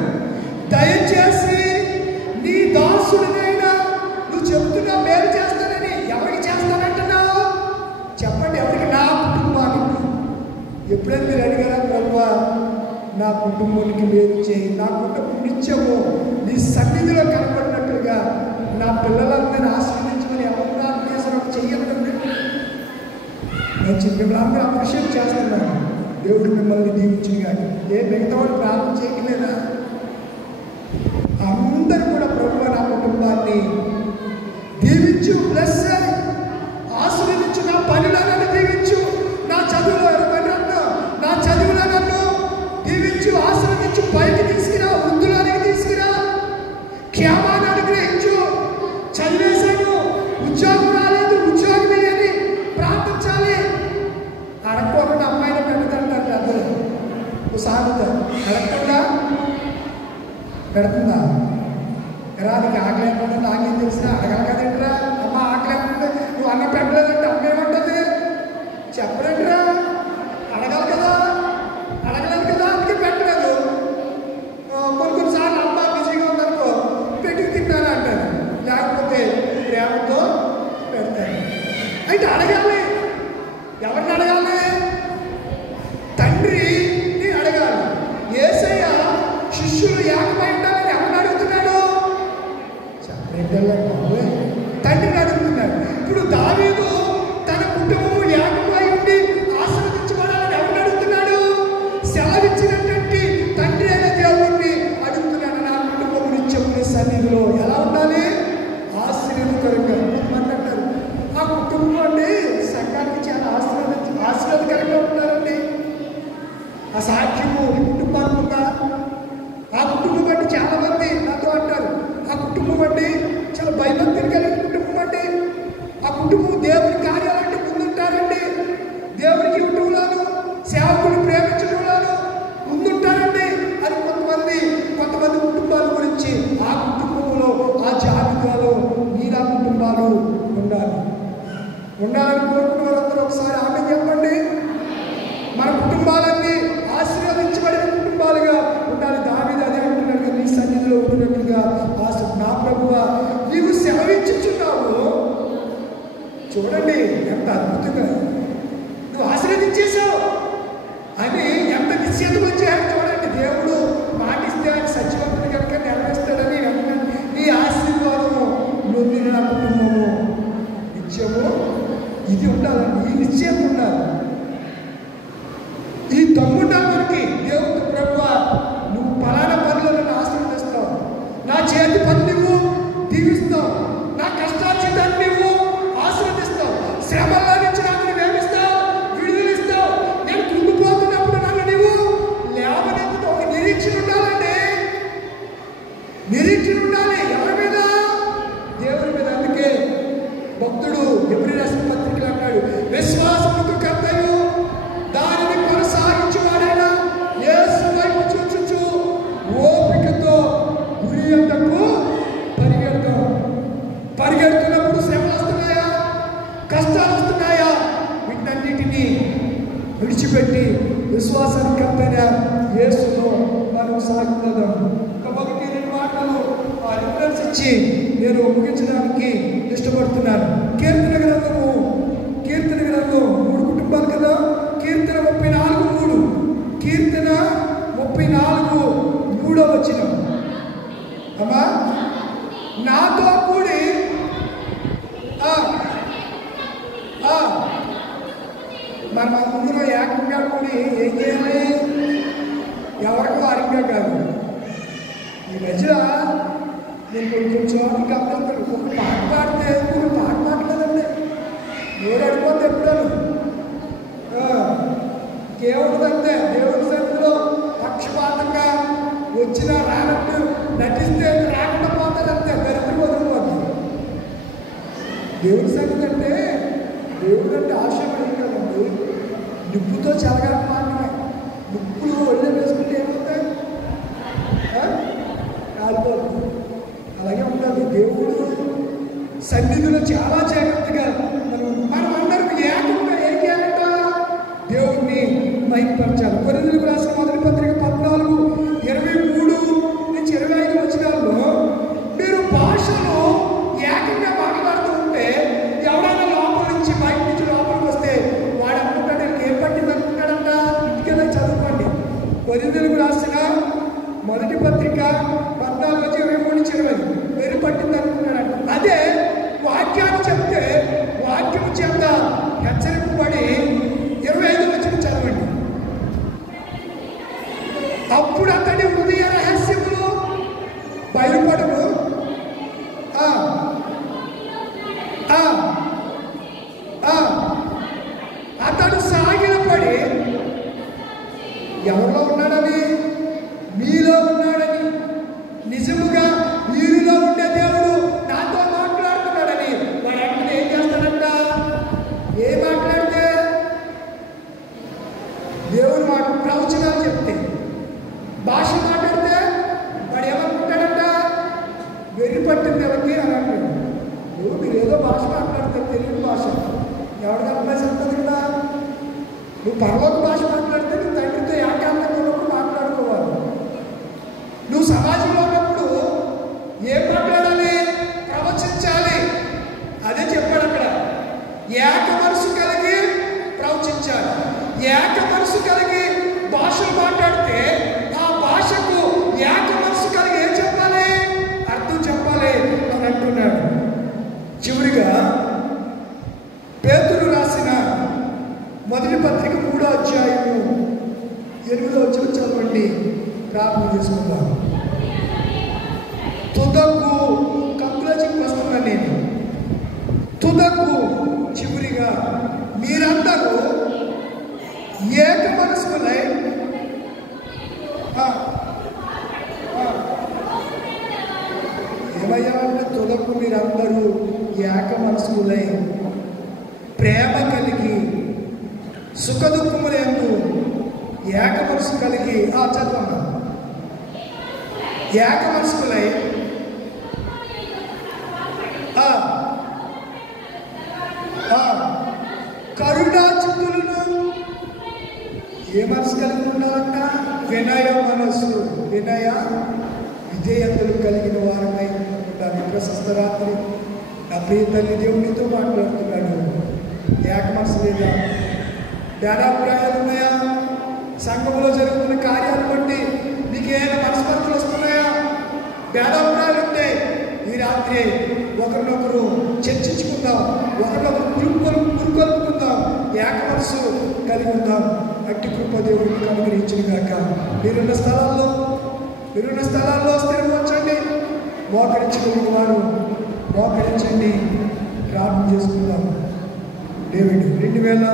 దయచేసి నీ దాసుడినైనా నువ్వు చెప్తున్నా మేలు చేస్తానని. ఎవరికి చేస్తానంటున్నావు? చెప్పండి, ఎవరికి? నా కుటుంబానికి. ఎప్పుడైనా మీరు అడిగారా, ప్రభువా నా కుటుంబానికి మేలు చేయి, నా కుటుంబం నిత్యము నీ సన్నిధిలో కనపడినట్లుగా నా పిల్లలందరినీ ఆశీర్వదించమని ఎవరన్నా చేసిన చెయ్యాలండి. మిమ్మల్ని అందరూ అప్రిషియేట్ చేస్తున్నాను. దేవుడు మిమ్మల్ని దీవించి కానీ మిగతా వాళ్ళు ప్రార్థన చేయలేదా? అందరూ కూడా ప్రభువా నా కుటుంబాన్ని దీవించు, ప్లస్ ఆశీర్వదించు, నా పనిలో నన్ను దీవించు, నా చదువులో నా చదువులో నన్ను దీవించు, ఆశీర్వదించు, పైకి తీసుకురా, వృద్ధులానికి తీసుకురా, క్షేమాన్ని అనుగ్రహించు. చదివేశాను, ఉద్యోగం రాలేదు, ఉద్యోగం అని ప్రార్థించాలి. అడగకుండా అమ్మాయిని పెడతాంటారు అందరూ. సాగుతా అడగకుండా పెడుతుందా? రానికి ఆకలి లేకుండా నాకేం తెలిసినా అడగాలి కదంటరా. అమ్మ ఆకలి లేకుండా నువ్వు అన్నం పెట్టలేదంటే అమ్మ ఏమంటుంది? చెప్పలేదురా, అడగాలి కదా. అడగలేదు కదా, అందుకే పెట్టలేదు. కొన్నిసార్లు అమ్మ బిజీగా ఉందనుకో, పెట్టి తిన్నాను అంటారు, లేకపోతే ప్రేమతో పెడతారు. అయితే అడగాలి. ఎవరిని అడగాలి? తండ్రిని అడగాలి. యేసయ్య శిష్యులు ఏకమై ఉండాలని ఎవరిని అడుగుతున్నాడు? తండ్రిని అడుగుతున్నాడు. ఇప్పుడు దావీదు తన కుటుంబము ఏకమై ఉండి ఆశీర్వదించబడాలని ఎవరిని అడుగుతున్నాడు? సెలవిచ్చినటువంటి తండ్రి అనే దేవుడిని అడుగుతున్నాడు. నా కుటుంబము నిత్యము సన్నిధిలో ఎలా ఉండాలి? ఆశీర్వదకరంగా. కొంతమంది అంటారు ఆ కుటుంబం అండి సంఘానికి చాలా ఆశీర్వాదకరంగా ఉంటారండి. ఆ సాక్ష్యము ఈ కుటుంబానికి ఉందా? ఆ కుటుంబం బట్టి చాలా మంది నాతో అంటారు, ఆ కుటుంబం బట్టి చాలా భయభక్తులు కలిగిన కుటుంబం అండి. ఆ కుటుంబం దేవుని కార్యాలంటే ముందుంటారండి. దేవునికి కుటుంబంలోను సేవకుని ప్రేమించడంలోను ముందుంటారండి అని కొంతమంది కుటుంబాల గురించి, ఆ కుటుంబంలో ఆ జాబితాలో మీరా కుటుంబాలు ఉండాలని కోరుకున్న వారందరూ ఒకసారి ఆమె చెప్పండి. మన కుటుంబాలన్నీ ఆశీర్వదించబడిన కుటుంబాలుగా ఉండాలి. దావీదు అదే అంటున్నాడు, నీ సన్నిధిలో ఉంటున్నట్లుగా నా ప్రభువా నీవు సెలవిచ్చుచున్నావు. చూడండి ఎంత అద్భుతంగా నువ్వు ఆశీర్వదించేశావు అని ఎంత నిశ్చేతం వచ్చాయని చూడండి. దేవుడు మాటిస్తే ఆయన సత్యవంతుని కనుక నెరవేరుస్తాడని నీ ఆశీర్వాదము నొందిన నా కుటుంబము నిత్యము ఇది ఉండాలండి. ఈ నిశ్చయం ఉండాలి. ఈ దమ్ముండాలి మనకి దేవుడు విశ్వాసానికి కర్తైన యేసులో మనం సాగుతున్నాం. కాబట్టి 2 మాటలు రిఫరెన్స్ ఇచ్చి నేను ముగించడానికి ఇష్టపడుతున్నాను. కీర్తన గ్రంథం 3 కుటుంబాలు కదా. కీర్తన 34:3. కీర్తన 34:3 అమ్మా, నాతో కూడి మనం అందరూ ఏకంగా కూడి ఏం చేయాలి? ఎవరికి వారిగా కాదు. ఈ మధ్య నేను కొంచెం చోట్ల గమనిస్తాను. ఒక పాట పాడితే ఒక పాట పాడలేదండి, నోరు అడిపోతే ఎప్పుడూ కేవలంతే. దేవుడి సన్నిధిలో పక్షపాతంగా వచ్చినా రానట్టు నటిస్తే రాకుండా పోతారంతే, దరిద్రం వదిలిపోతుంది. దేవుడి సన్నిధి అంటే దేవుడు అంటే ఆశయం కదండి, నిప్పుతో చెలగాలి మాత్రమే. నిప్పులు ఒళ్ళే వేసుకుంటే ఏమవుతాయి? కాలిపోతుంది. అలాగే ఉంటుంది. దేవుడు సన్నిధిలో చాలా జాగ్రత్తగా మనం అందరం ఏకంగా ఏం చేయాలంట? దేవుడిని మహిమపరచాలి. కొరింథీయులకు రాసిన మొదటి పత్రిక 14:23-25 మీరు భాషలో ఏకంగా మాట్లాడుతూ ఉంటే ఎవరైనా లోపల నుంచి బయట నుంచి లోపలికి వస్తే వాడు అనుకుంటాడు ఏం పట్టింది అనుకుంటాడంట. ఇంటికెళ్ళి చదువుకోండి. కొరింథీయులకు రాసిన మొదటి పత్రిక 14:23-25 వెరు పట్టింది అనుకున్నాడంట. అదే వాక్యాన్ని చెప్తే వాక్యం చేత హెచ్చరింపబడి 25 చదవండి. అప్పుడు అతడి హృదయ రహస్యములు బయలుపడను. అతడు సాగిలపడి ఎవరిలో ఉన్నాడని? మీలో ఉన్నాడని, నిజముగా వీరిలో ఉండే దేవుడు నాతో మాట్లాడుతున్నాడని వాడు అంటే ఏం చేస్తాడంట? ఏ మాట్లాడితే దేవుడు మాట ప్రవచనాలు చెప్తే, భాష మాట్లాడితే వాడు ఏమనుకుంటాడంట? వెర్రి పట్టింది ఎవరికి అని అంటాడు. మీరు ఏదో భాష మాట్లాడితే తెలియని భాష ఎవరికి అభ్యాసం ఉంటుంది కదా. నువ్వు పర్వత భాష మాట్లాడితే నువ్వు తండ్రితో ఏకాంతంగా ఉన్నప్పుడు మాట్లాడుకోవాలి. నువ్వు సమాజంలో ఉన్నప్పుడు ఏం మాట్లాడాలి? ప్రవచించాలి. అదే చెప్పాడు అక్కడ. ఏక మనసు కలిగి ప్రవచించాలి. ఏక మనసు కలిగి భాషలు మాట్లాడితే ఆ భాషకు ఏక మనసు కలిగి ఏం చెప్పాలి? అర్థం చెప్పాలి అని అంటున్నాడు. చివరిగా పేతురు రాసిన మొదటి పత్రిక 3:8 చదవండి. ప్రార్థన చేసుకుందాం. తుదకు కంక్లూజింగ్ వస్తున్నాను నేను. తుదకు చివరిగా మీరందరూ ఏక మనసులై ఏమయ్యాలంటే తుదకు మీరందరూ ఏక మనసులై ప్రేమ కలిగి సుఖ దుఃఖములందు ఏక మనసు కలిగి చదవమ్మా. ఏక మనసులై కరుణాచిత్తులను ఏ మనసు కలిగి ఉండాలంట? వినయ మనస్సు, వినయ విధేయతలు కలిగిన వారమై ఉండాలి. ప్రశస్త రాత్రి నా ప్రియ తల్లి దేవునితో మాట్లాడుతున్నాడు. ఏక మనసు లేదా? భేదాభిప్రాయాలు ఉన్నాయా? సంఘంలో జరుగుతున్న కార్యాలు బట్టి మీకు ఏమైనా మనస్పర్ధలు వస్తున్నాయా? భేదాభిప్రాయాలు ఉంటే ఈ రాత్రి ఒకరినొకరు చర్చించుకుందాం, ఒకరినొకరు పురుకొల్పుకుందాం, ఏక మనసు కలిగి ఉందాం. అట్టి కృప దేవుడికి అనుగ్రహించిన గాక. మీరున్న స్థలాల్లో స్థిరపరచండి. మోకరించుకున్న వారు మోకరించండి. ప్రార్థన చేసుకుందాం. డేవిడ్ 2000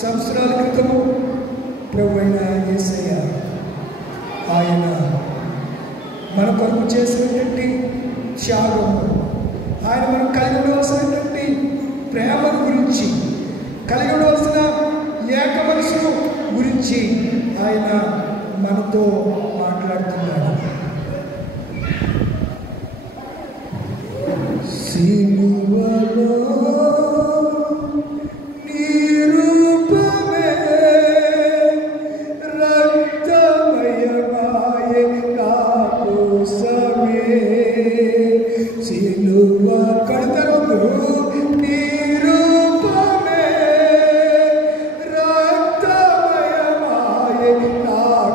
సంవత్సరాల క్రితము ప్రభువైన యేసయ్య ఆయన మన కొరకు చేసినటువంటి త్యాగము, ఆయన మనం కలిగి ఉండవలసినటువంటి ప్రేమను గురించి, కలిగి ఉండవలసిన ఏక మనసు గురించి ఆయన మనతో మాట్లాడుతున్నాడు. సిలువలో నీ రూపమే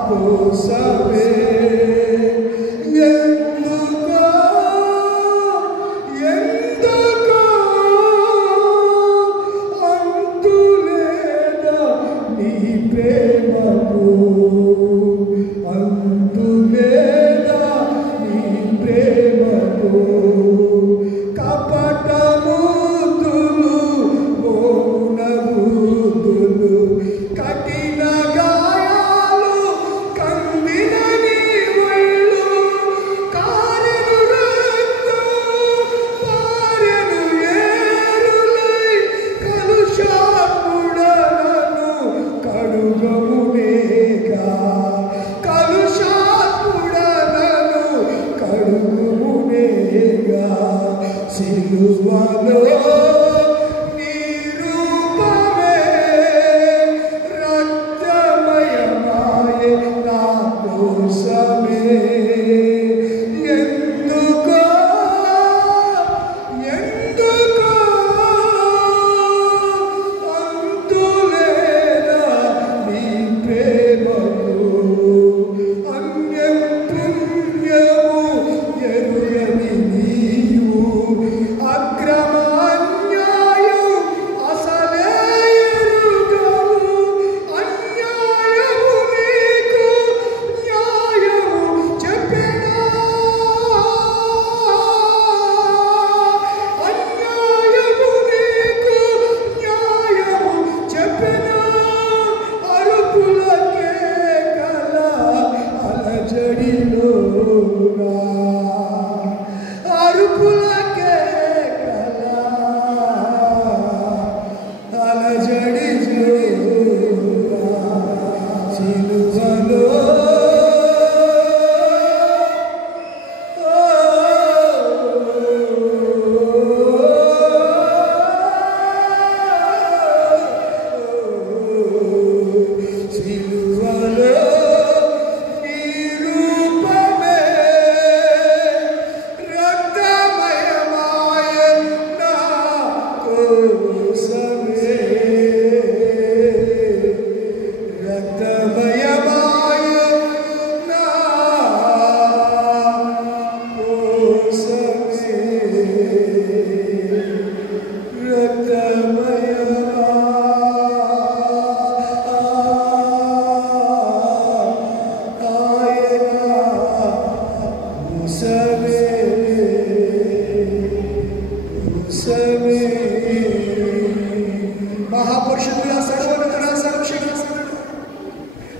కోసమే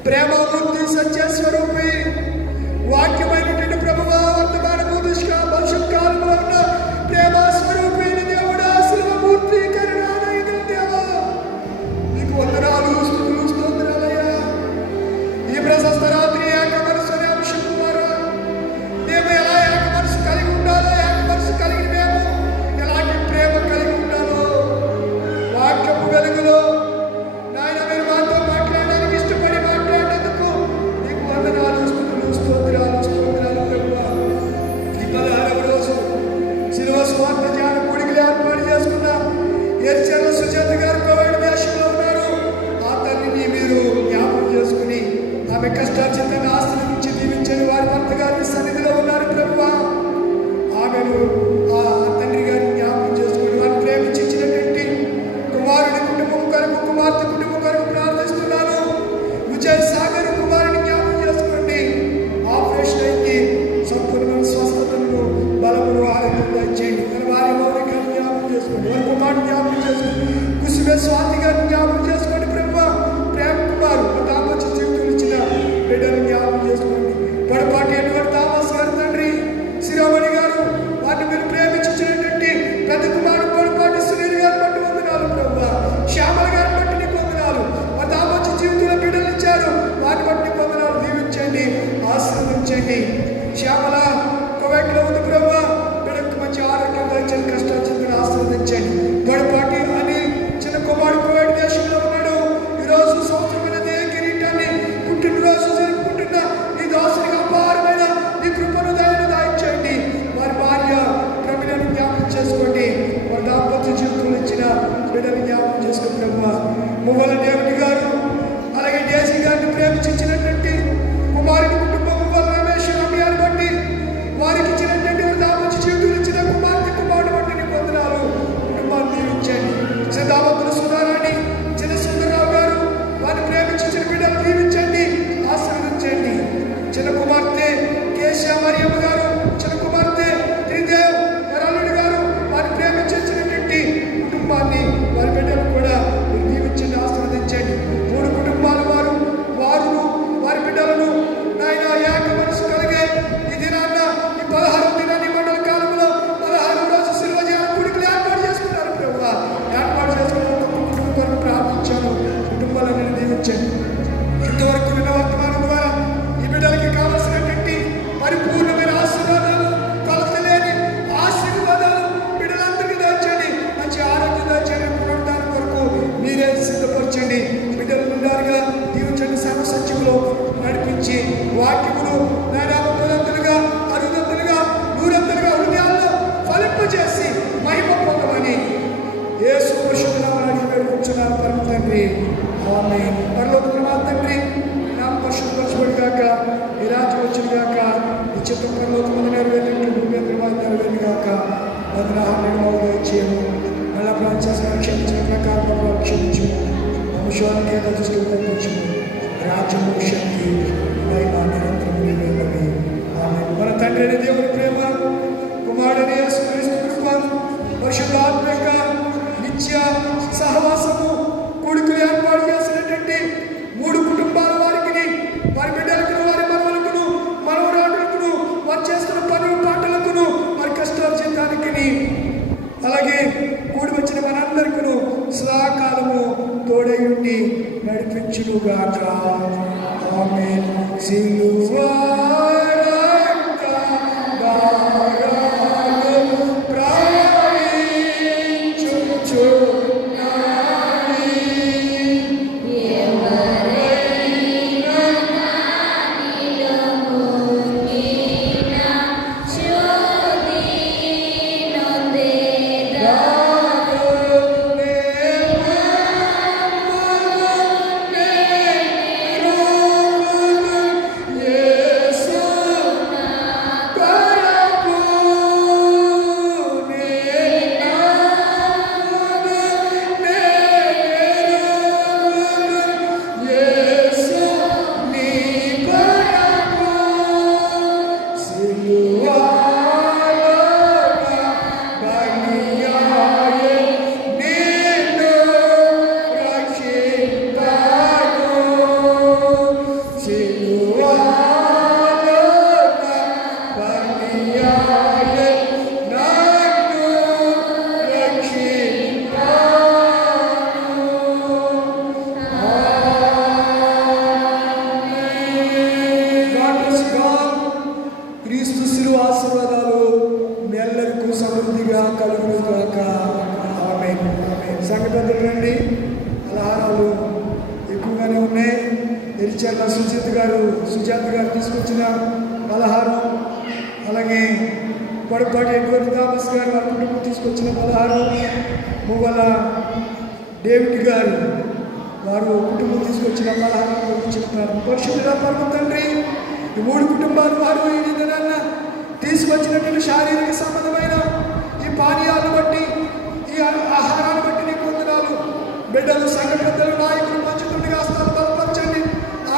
ప్రేమమూర్తి సత్య స్వరూపి వాక్యమైనటువంటి ప్రభువా వర్తమాన భూతిష్క భవిష్యత్ కాలంలో ఉన్న ప్రేమ స్వరూపి దేవుడా శివమూర్తి కరుణామయుడు దేవా నీకు వందనాలు స్తుతులు స్తోత్రాలయ్యా. ఈ ప్రశస్త రాత్రి ఏక మనసు అనే అంశం ద్వారా మేము ఎలా ఏక మనసు కలిగి ఉండాలో, ఏక మనసు కలిగిన మేము ఎలాంటి ప్రేమ కలిగి ఉండాలో వాక్యపు వెలుగులో నాయన మీరు మాతో మాట్లాడడానికి ఇష్టపడి మాట్లాడేందుకు నీకు వందనాలు స్తుతులు స్తోత్రాలు స్తోత్రాలు ప్రభువా. ఈ 16వ రోజు శిలువ స్వార్థ ధ్యాన కూడికలు ఏర్పాటు చేసుకున్న ఎర్చల సుజాత గారు కోవిడ్ దేశంలో ఉన్నారు. ఆ తల్లిని మీరు జ్ఞాపకం చేసుకుని ఆమె కష్టార్జితంగా ఆశ్రయించి దీవించని వారి భర్త గారి సన్నిధిలో ఉన్నారు ప్రభువా. ఆమెను ఆ తండ్రి గారిని జ్ఞాపకం చేసుకుని వారిని ప్రేమించినటువంటి కుమారుడి కుటుంబం కొరకు, కుమార్తె కుటుంబం కొరకు ప్రార్థిస్తున్నాను. విజయ్ సాగర్ కుమారుని జ్ఞాపకం చేసుకోండి. ఆపరేషన్ అయింది, సంపూర్ణమైన స్వస్థతను బలమును ఆరోగ్యంగా ఇచ్చేయండి. తన వారి మౌలికను జ్ఞాపకం చేసుకోండి. వారి కుమారుని జ్ఞాపకం చేసుకోండి. కుసుమే స్వాతి గారిని జ్ఞాపకం చేసుకోండి ప్రభువా. ప్రేమ కుమారు దాంపత్య జీవితం ఇచ్చిన బిడ్డను జ్ఞాపకం చేసుకోండి. పొడపాటి ఎటువంటి థామస్ గారు తండ్రి, శిరోమణి గారు వారిని మీరు ప్రేమించినటువంటి పెద్ద కుమారుడు పొడపాటి సునీల్ గారు బట్టి వందనాలు ప్రభువా. శ్యామల గారిని బట్టి నీకు వందనాలు. వారి దాంపత్య జీవితంలో బిడ్డలు ఇచ్చారు, వారిని బట్టి వందనాలు. దీవించండి, ఆశీర్వదించండి. శ్యామల కువైట్లో ఉంది ప్రభువా. బిడ్డకు మంచి ఆరోగ్యంగా ఇచ్చిన కష్టార్జితను ఆశీర్వదించండి. పొడపాటి అని చిన్న కుమారుడు కువైట్ దేశంలో ఉన్నాడు. ఈరోజు సంవత్సరమైన దేవ కిరీటాన్ని పుట్టినరోజు జరుపుకుంటున్న ఈ దాసునికి అపారమైన ఈ కృపను దయను దాయించండి. వారి భార్య ప్రమిళను జ్ఞాపకం చేసుకోండి. వారి దాంపత్య జీవితంలో ఇచ్చిన బిడ్డను జ్ఞాపకం చేసుకోండి ప్రభువా. మువ్వల దేవుడి గారు అలాగే డేజీ గారిని ప్రేమించినటువంటి చిన్న కుమార్తె కేశవ మరియమ్మ గారు, చిన్న కుమార్తె త్రిదేవ్ ఎర్రల్లుడి గారు, వారి ప్రేమించినటువంటి కుటుంబాన్ని, వారి బిడ్డలు కూడా మీరు దీవించండి, ఆశీర్వదించండి. 3 కుటుంబాల వారు వారి బిడ్డలను నాయన ఏక మనసు కలిగే ఈ దినాన్న, ఈ 16వ దినాన్ని మండల కాలంలో 16వ రోజు సిలువ చేయాలని కూడికలు ఏర్పాటు చేసుకున్నారు. ప్రభువా, ఏర్పాటు చేసుకున్న కుటుంబం కొరకు ప్రార్థించాను. కుటుంబాలను దీవించండి. ఇంతవరకు విన్న వర్తమానం ద్వారా ఈ బిడ్డలకి కావలసినటువంటి పరిపూర్ణమైన ఆశీర్వాదాలు, కొలతలేని ఆశీర్వాదాలు బిడ్డలందరికీ దాచండి. మంచి ఆరోగ్యం దాచండి. పునరుద్ధానం కొరకు మీరే సిద్ధపరచండి. బిడ్డలు నిండారుగా దీవించండి. సర్వసత్యంలో నడిపించి వాక్యములు నారాపదంతులుగా, అరుదంతులుగా, నూరంతులుగా హృదయాల్లో ఫలింపజేసి మహిమ పొందమని యేసు పరిశుద్ధ నామమున అడిగి వేడుకుంటున్నాను పరమ తండ్రి. ఆమేన్. పరలోకమున మా తండ్రి, నామ పరిశుద్ధపరచబడును గాక, నీ రాజ్యం వచ్చును గాక, నీ చిత్తం పరలోకమున నెరవేరినట్లు భూమి మీద నెరవేరును గాక. వందనాలు దయచేయము. మళ్ళా ప్రాంతాలను క్షమించిన ప్రకారం క్షమించు. వంశానికి దృష్టికి తప్పించము. రాజ్యము, శక్తి, మహిమ నిరంతరము నీవేనని. ఆమేన్. మన తండ్రి అయిన దేవుని ప్రేమ, కుమారుడైన యేసుక్రీస్తు కృప, పరిశుద్ధాత్మ యొక్క నిత్య సహవాసము, కూడికలు ఏర్పాటు చేసినటువంటి 3 కుటుంబాల వారికి, వారి బిడ్డలకు, వారి మనవలకును, మనవరాళ్ళకును, వారు చేస్తున్న పనుల పాటలకును, వారి కష్టార్జితానికి, అలాగే కూడి వచ్చిన మనందరికీ సదాకాలము తోడై ఉండి నడిపించుగాక. ఆమేన్. సిలువ క్రీస్తు శిలువ ఆశీర్వాదాలు మీ అందరికీ సమృద్ధిగా కలుగును గాక. ఆమేన్. సంఘటనలు రండి, పలహారాలు ఎక్కువగానే ఉన్నాయి. ఎరిచర్ల సుజాత గారు తీసుకొచ్చిన పలహారం, అలాగే పొడపాటి ఎడ్వర్డ్ థామస్ గారు వారి కుటుంబం తీసుకొచ్చిన పలహారం, మువ్వల డేవిడ్ గారు వారు కుటుంబం తీసుకొచ్చిన పలహారం ఇచ్చిన పరిశుద్ధుల పరమ తండ్రి, ఈ 3 కుటుంబాల వారు ఈ దినాన్న తీసుకొచ్చినటువంటి శారీరక సంబంధమైన ఈ పానీయాలను బట్టి, ఈ ఆహారాన్ని బట్టి నీకు వందనాలు. బిడ్డలు, సంఘ పెద్దలు, నాయకులు పంచుతుండగా స్థలం బలపరచండి.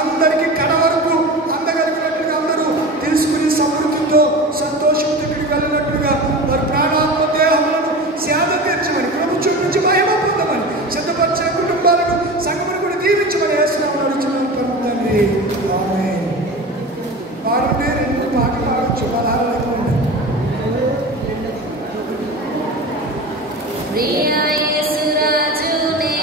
అందరికీ కడ వరకు అందగలిగినట్లుగా అందరూ తెలుసుకుని సమృద్ధితో సంతోషంతో ఇక్కడికి వెళ్ళినట్లుగా వారి ప్రాణాత్మ దేహములను సేద తీర్చమని, ప్రభు చూపించి మహిమ పొందమని, సిద్ధపరిచిన కుటుంబాలను, సంఘమును కూడా దీవించమని యేసునామమున అడుగుచున్నాను పరమ తండ్రి. ఆమేన్. వాడుంటే 2 పాటలు పాడవచ్చు, పలహారాలు ఎక్కువ ఉన్నాయి. ప్రియ యేసు రాజునే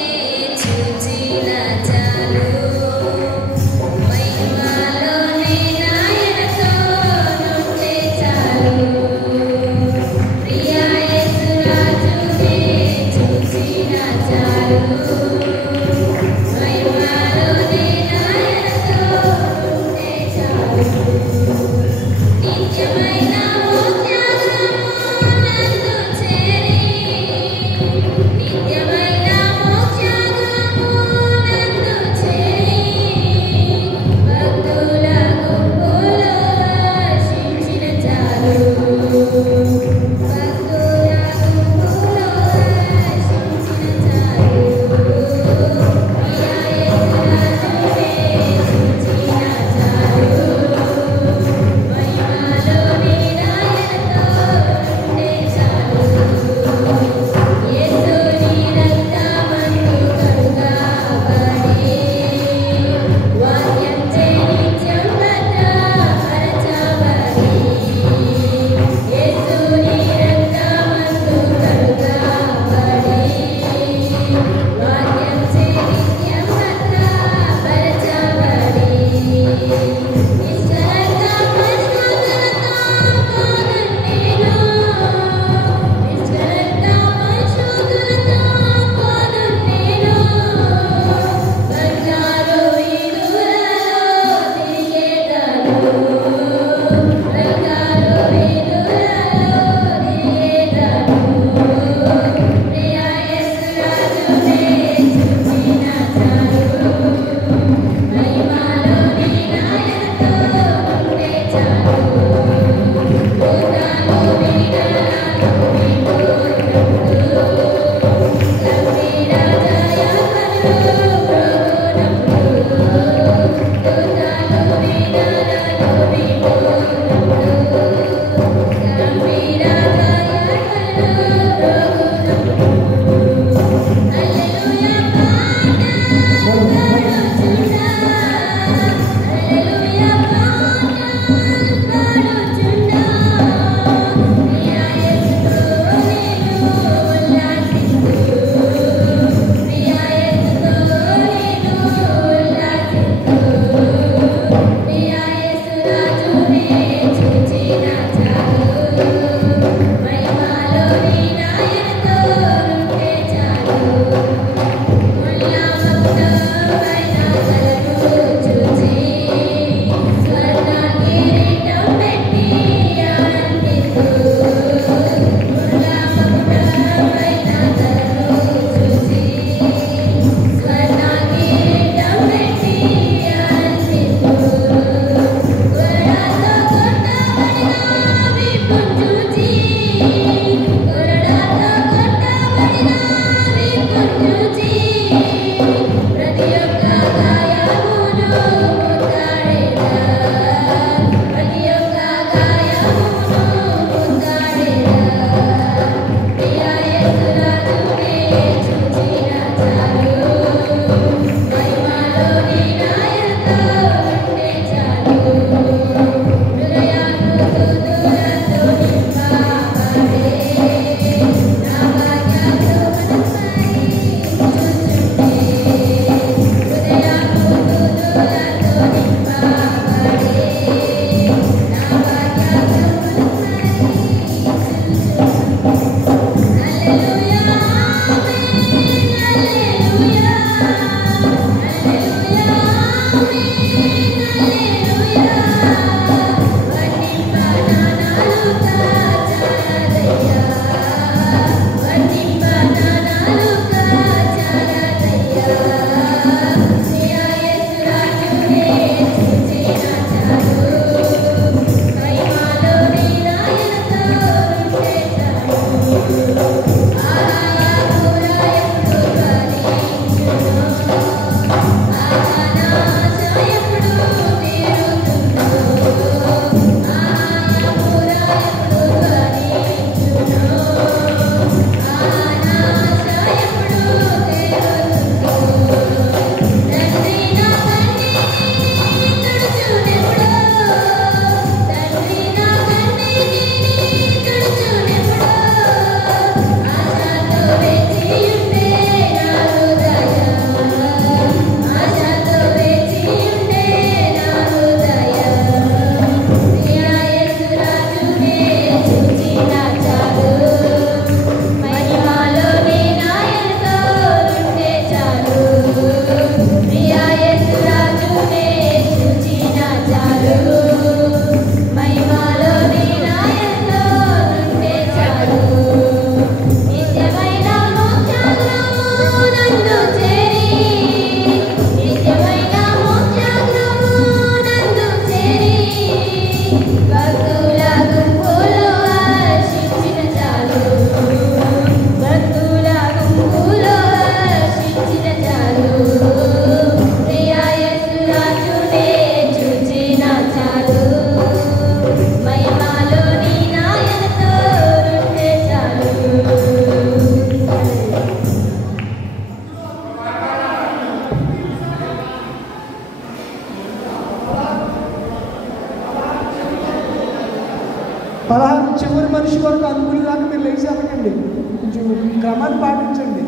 16 చివరి మనిషి వరకు అనుకునే దాకా మీరు లేచి అనకండి, కొంచెం క్రమాన్ని పాటించండి.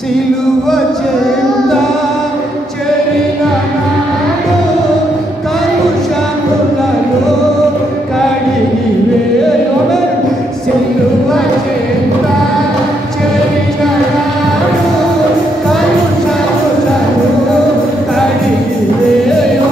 సిలువ చెంత చేరిన నాడు కలుషములలో కడిగి వేయు. సిలువ చెంత చేరిన నాడు కలుషములలో కడిగి వేయు.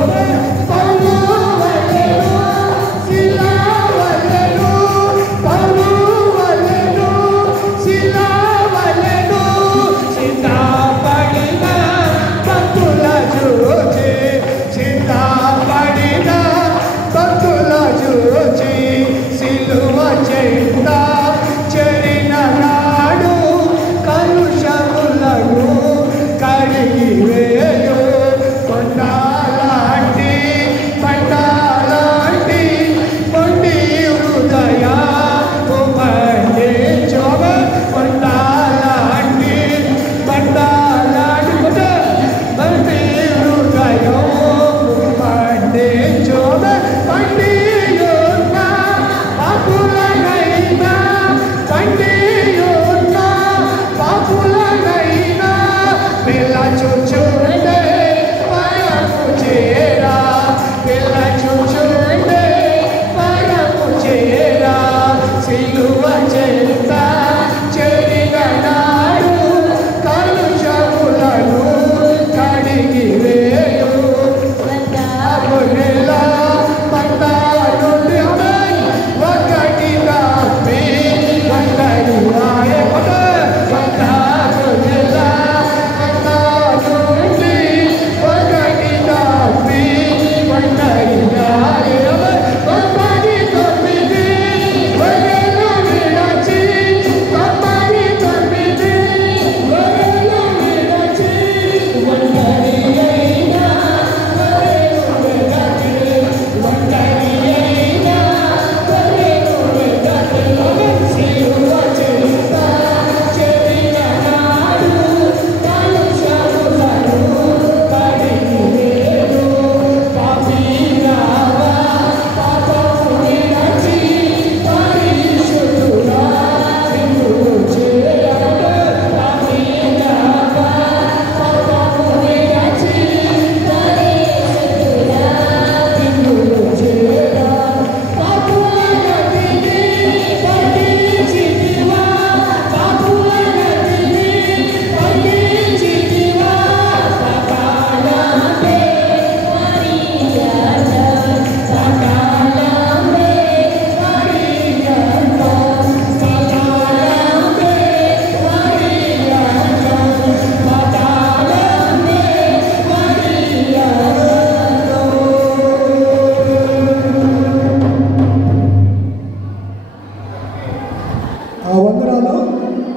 వందనాలు.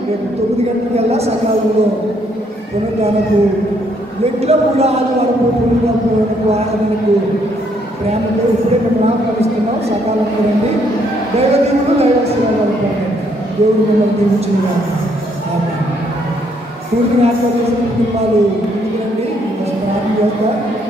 రేపు 9 గంటలకల్లా సకాలంలో పునరుద్ధానపు ఎట్ల కూడా ఆదివారపు పునరుద్ధానపు ఆరాధనకు ప్రేమతో ఇప్పుడే మేము ఆహ్వానిస్తున్నాం. సకాలంలో రండి. దైవదేవుడు దైవశ్రేయాలు దేవుడు మిమ్మల్ని దీవించుగా. పూర్తిగా ఆత్మ చేసిన కుటుంబాలు రండి, ప్రార్థన చేస్తారు.